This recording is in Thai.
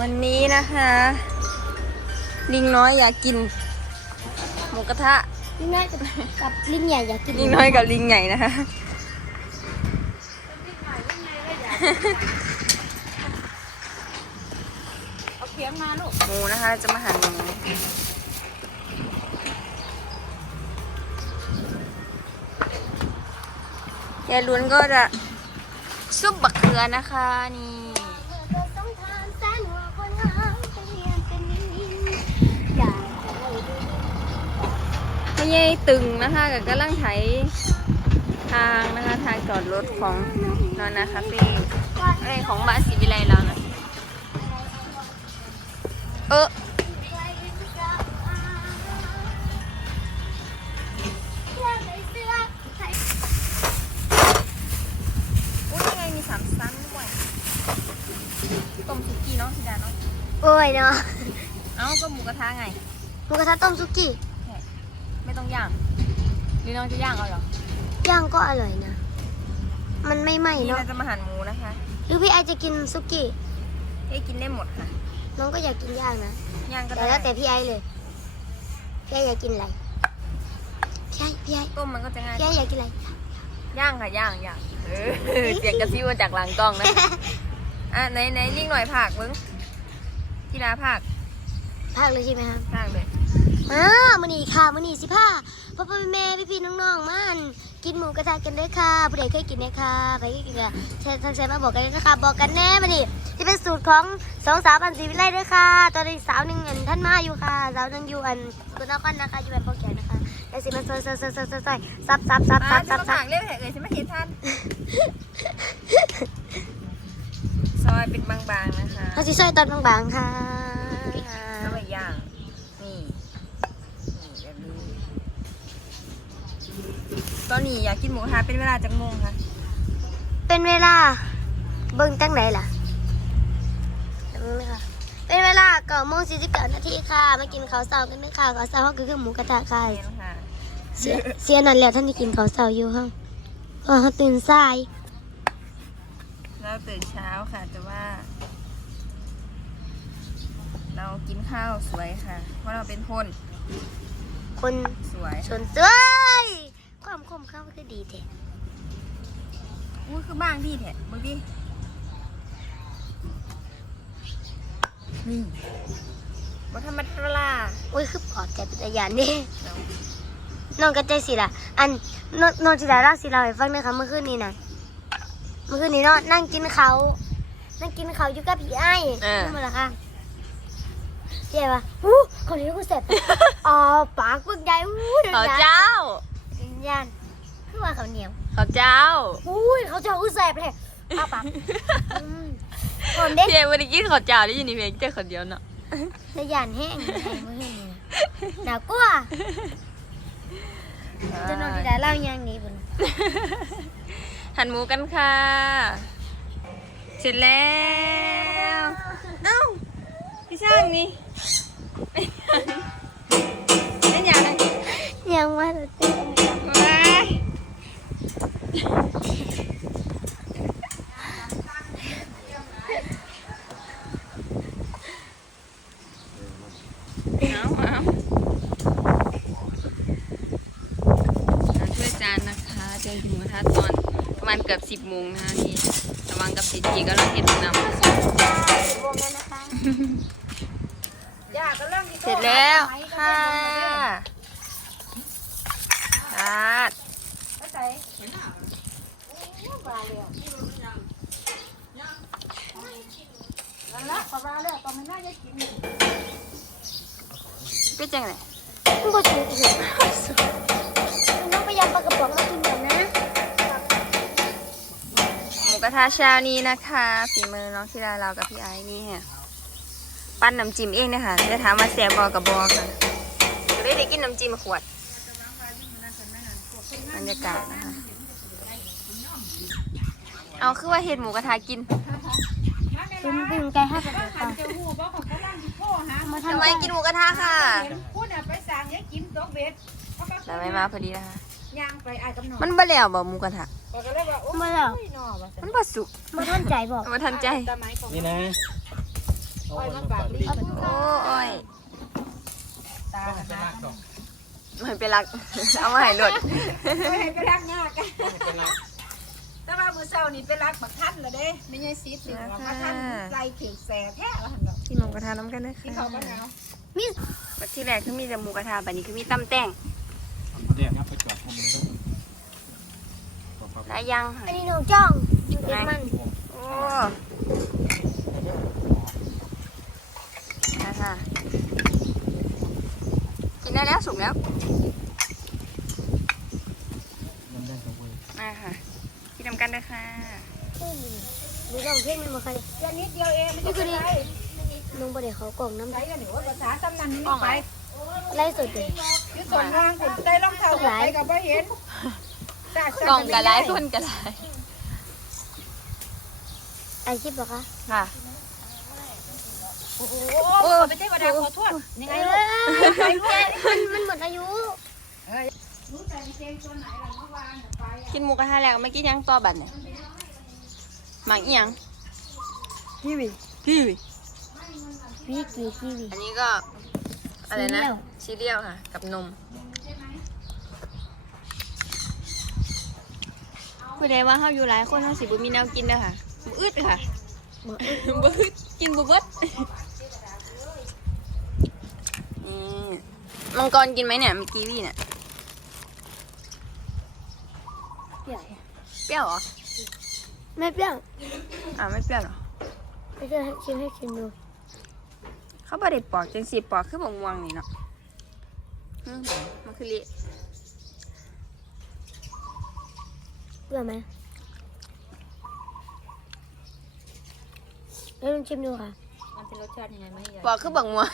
วันนี้นะคะ ลิงน้อยอยากกิน หมูกระทะ ลิงน้อยกับกับลิงใหญ่อยากกินลิงน้อยกับลิงใหญ่นะคะเอาเขียงมาลูกหมูนะคะ จะมาหั่นหมูยายล้วนก็จะซุปบักเขือนะคะนี่ ไม่ใช่ตึงนะคะกับกำลังไถทางนะคะทางจอดรถของนอนนาคาเฟ่อะไรของบ้านศรีวิไลเรานะเอออุ้ยยังไงมีสามชั้นด้วยต้มสุกี้เนาะพี่ดาเนาะโอ้ยเนาะ เอ้าก็หมูกระทะไง หมูกระทะต้มซุกี้ไม่ ต้องย่างหรือน้องจะย่างเอาเหรอย่างก็อร่อยนะ มันไม่ไหม้นี่เนาะ เราจะมาหั่นหมูนะคะหรือพี่ไอจะกินซุกี้เอ้ยกินได้หมดค่ะ น้องก็อยากกินย่างนะ ย่างก็แต่ได้แล้วแต่พี่ไอเลย พี่ไออยากกินอะไร พี่ไอพี่ไอต้มมันก็จะง่าย พี่ไออยากกินอะไร ย่างค่ะย่างย่างเออเสียงกระซิบมาจากหลังกล้องนะ อะไหนไหนยิ่งหน่อยผักมึงกีฬาผัก ภาคเลยใช่ไหมครับ ผักเลย อ่ามันนี่ค่ะมันนี่สิพ่อพ่อพ่อแม่พี่พี่น้องๆมันกินหมูกระทะกันด้วยค่ะผู้ใดเคยกินเนี่ยค่ะใครเคยกินอะทางแชร์มาบอกกันด้วยนะคะบอกกันแน่มันนี่ที่เป็นสูตรของสองสาวพันสีวิไลด้วยค่ะ ตอนนี้สาวหนึ่งอันท่านมาอยู่ค่ะสาวหนึ่งอยู่อันสกลนครนะคะอยู่แบบโปรแกรมนะคะแล้วสิมันซอยซอยซอยซอยซอยซอยซับซับซับซับซับมาซับเรียกเอ่ยใช่ไหมเห็นท่านซอยเป็นบางๆนะคะเราสิซอยตอนบางๆค่ะ แล้วไปย่างนี่นี่แบบนี้ ตอนนี้อยากกินหมูกระทะเป็นเวลาจังโมงค่ะเป็นเวลา เบิ่งตั้งไหนล่ะตั้งนี้ค่ะเป็นเวลาเก้าโมงสี่สิบเก้านาทีค่ะ มากินข้าวเช้ากันด้วยค่ะข้าวเช้าก็คือหมูกระทะค่ะเห็นค่ะเสียเสียนั่นแหละท่านที่กินข้าวเช้าอยู่ห้องเออตื่นสาย เราตื่นเช้าค่ะ แต่ว่า เรากินข้าวสวยค่ะเพราะเราเป็นคน คนสวย ชนเอ้ย ความคมเข้าคือดีแท้อุ้ยคือบ้างที่แท้บางทีนี่วัธรรมดาอุ้ยคือปลอดใจเป็นตาญาณนี่น้องกระใจสิล่ะ อันนนนอนสิล่ะเล่าสิเราให้ฟังหนะคะเมื่อคืนนี้นะเมื่อคืนนี้เนาะนั่งกินเขาวนั่งกินเขาวอยู่กับพี่ไอ้นั่นมาละค่ะเจ๊ปะอู้เขาเลี้ยงกูเสร็จอ๋อปากกูใหญ่อู้เดี๋ยวเขานะเจ้า วิญญาณคือว่าเขาวเหนียวเขาเจ้าอุ้ยเขาจะอู้แสบเลยอ้าปากอืมหอมเด็กเจ๊วันนี้กินเขาเจ้าได้ยินนี่เพียงเจ้าคนเดียวเนาะตะยานแห้งไงเมื่อคืนนี้นะหนาวกลัวจะนอนที่ไหนเล่ายังนี้บุญหั่นหมูกันค่ะ เสร็จแล้ว เอ้าพี่ช่างนี่เป็น เอาเอาเอาช่วยจานนะคะเจนกินหมูกระทะตอนประมาณเกือบสิบโมงนะคะนี่ระวังกับสิจีก็เราเห็นนำวงแล้วนะคะย่าก็เริ่มที่เสร็จแล้วค่ะจัดใส่แล้วละปลาเลยตอนมันน่าจะกิน เป็นจังไงมันก็ถูกอยู่มันต้องพยายามปลากระป๋องมากินก่อนนะ หมูกระทะเช้านี้นะคะฝีมือน้องที่ดาเรากับพี่ไอ้นี่ค่ะปั้นน้ำจิ้มเองนะคะจะถามว่าแสบบอกับบอค่ะจะได้ได้กินน้ำจิ้มขวดบรรยากาศนะคะเอาคือว่าเห็ดหมูกระทะกินดึงดึงไกลให้ไปก่อนขันเจ้าหูบอกของกำลังที่โทรหา มาทำทำไมกินหมูกระทะค่ะเห็นคุณอะไปสั่งยังกินตกเบ็ดแต่ไม่มาพอดีนะคะ ย่างไปอายกำหนดมันบ่แล้วบ่หมูกระทะก็เลยว่าโอ้มาแล้วยนอว่ามันบ่สุกมาท่านใจบอกมาทันใจ สมัยของนี่นะอ้อยมาฝากลิงโอ้ยตาหามันเป็นรัก เอามาให้หลดไม่ให้ไปรักยากกันแต่ว่ามื้อเช้านี่ไปรักบักทันแล้วเด้ไม่ใช่ซีดสิว่าบักทันไล่ถึงแสแท้ว่าหั่นดอก กินหมูกระทะน้ำกันนะที่คะเขาก็หนาวมีแบบที่แรกคือมีแต่หมูกระทะแบบนี้คือมีตำแตงเรียกนะไปจอดทำเลยครับได้ยังค่ะอันนี้น้องจ้องเด็กมันโอ้นะคะกินได้แล้วสุกแล้วมันได้กับเว้ยมาค่ะกินน้ำกันด้วยค่ะมีน้องเพลงมันมาใครเดือนนิดเดียวเองไม่ใช่เป็นไร น้องบ่ได้เขากล่องน้ำใช้กันหนูว่าภาษาตำนานนี่ไปไล่สดเลยอยู่ส่วนทางคุณได้รองเท้าไปกับบ่เห็นกล่องกระไรคนกระไรไอคลิปเหรอคะค่ะโอ้โหไปเทวดาขอโทษยังไงเอลูกอมันมันหมดอายุรู้แต่เกงตัวไหนล่ะเมื่อวานไปกินหมูกระทะแล้วไม่กินยังต่อบัตรเนี่ยหมักอีหยังกีวีพี่ พี่กีกีวี อันนี้ก็ อะไรนะซีเรียลซีเรียลค่ะ กับนม ผู้ใดว่าเฮาอยู่หลายคนเฮาสิบ่มีแนวกินเด้อค่ะบ่อึดค่ะบ่บ่อึดกินบ่เบิดอืมมังกรกินไหมเนี่ยมีกีวีเนี่ยใหญ่เปรี้ยวเหรอ ไม่เปรี้ยวอ่าวไม่เปรี้ยวเหรอ ไม่ใช่ให้ชิมให้ชิมดู เขาบ่ได้ปอกจังสิปอกคือบ่ม่วงนี่เนาะอืมมันคือเละเปรี้ยวไหมแล้วลองชิมดูค่ะ มันเป็นรสชาติยังไงไหมยาย ปอกคือบ่ม่วง